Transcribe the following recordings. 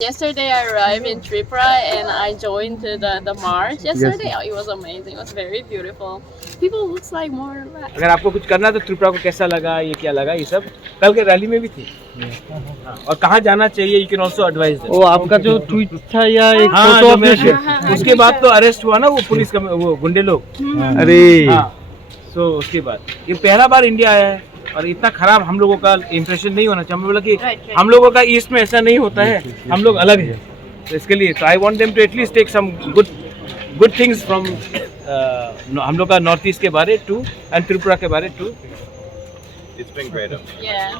Yesterday I arrived in Tripura and I joined the march yesterday. Yes. Oh, it was amazing. It was very beautiful. People looks like more. अगर आपको कुछ करना है तो त्रिपुरा को कैसा लगा, ये क्या लगा, ये सब कल के रैली में भी थी। हाँ, और कहाँ जाना चाहिए, यू कैन ऑल्सो एडवाइज। वो आपका जो ट्वीट था या एक हाँ, फोटो जो आपने मैं उसके बाद तो अरेस्ट हुआ ना वो पुलिस का, वो गुंडे लोग। अरे हाँ, सो उसके बाद ये पहला बार इंडिया आया है और इतना खराब हम लोगों का इम्प्रेशन नहीं होना चाहिए। हम बोला कि हम लोगों का ईस्ट में ऐसा नहीं होता है, हम लोग अलग है। तो इसके लिए तो I want them to at least take some good things from हम लोग का नॉर्थ ईस्ट के बारे टू एंड त्रिपुरा के बारे to. It's been great. Yeah.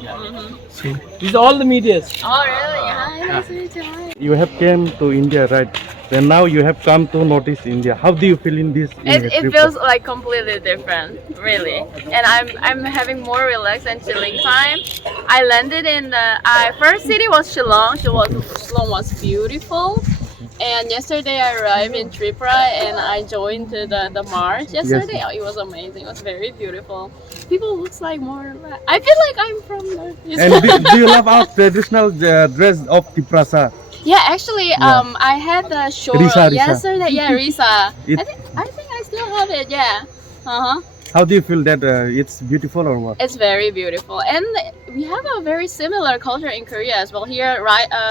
These are all the medias. Oh really? Yeah. It was really nice. You have came to India, right? Then now you have come to notice India. How do you feel in this? It feels like completely different, really. And I'm having more relaxed and chilling time. I landed in the first city was Shillong. Shillong was beautiful. And yesterday I arrived in Tripura and I joined the march yesterday. Oh, it was amazing. It was very beautiful. People looks like more. I feel like I'm from North East. And do you love our traditional dress of Tiprasa? Yeah, actually, I had the show Risa. yesterday. Yeah, Risa. It- I think I still have it. Yeah. How do you feel that it's beautiful or what? It's very beautiful, and we have a very similar culture in Korea as well. Here,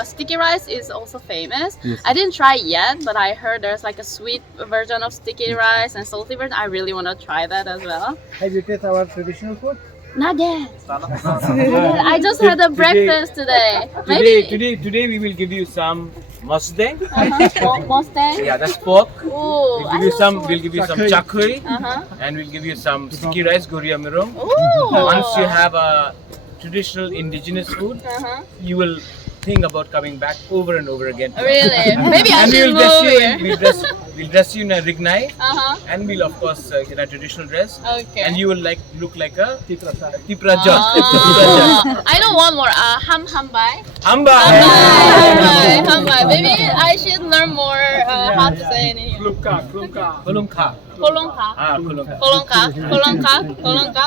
sticky rice is also famous. Yes. I didn't try yet, but I heard there's like a sweet version of sticky rice and salty version. I really want to try that as well. Have you tasted our traditional food? Not yet. I just had a breakfast today. Today we will give you some mustang. Mustang. Yeah, that's pork. Ooh, We'll give you some. We'll give you some chakhui, Uh-huh. and we'll give you some sticky rice, goriya mirum. Ooh. Once you have a traditional indigenous food, Uh-huh. you will think about coming back over and over again. Really? Maybe I And should we'll dress move you here. in, we'll dress you in a rignai, Uh-huh. and we'll of course get a traditional dress, Okay. and you will look like a Tiprasa. Tipraja. I know one more. Hambai. Hamba. Hambai. Maybe I should learn more how to say it in here. Klumka. Kolongka. Kolongka. Ah, kolongka. Kolongka. Kolongka. Kolongka.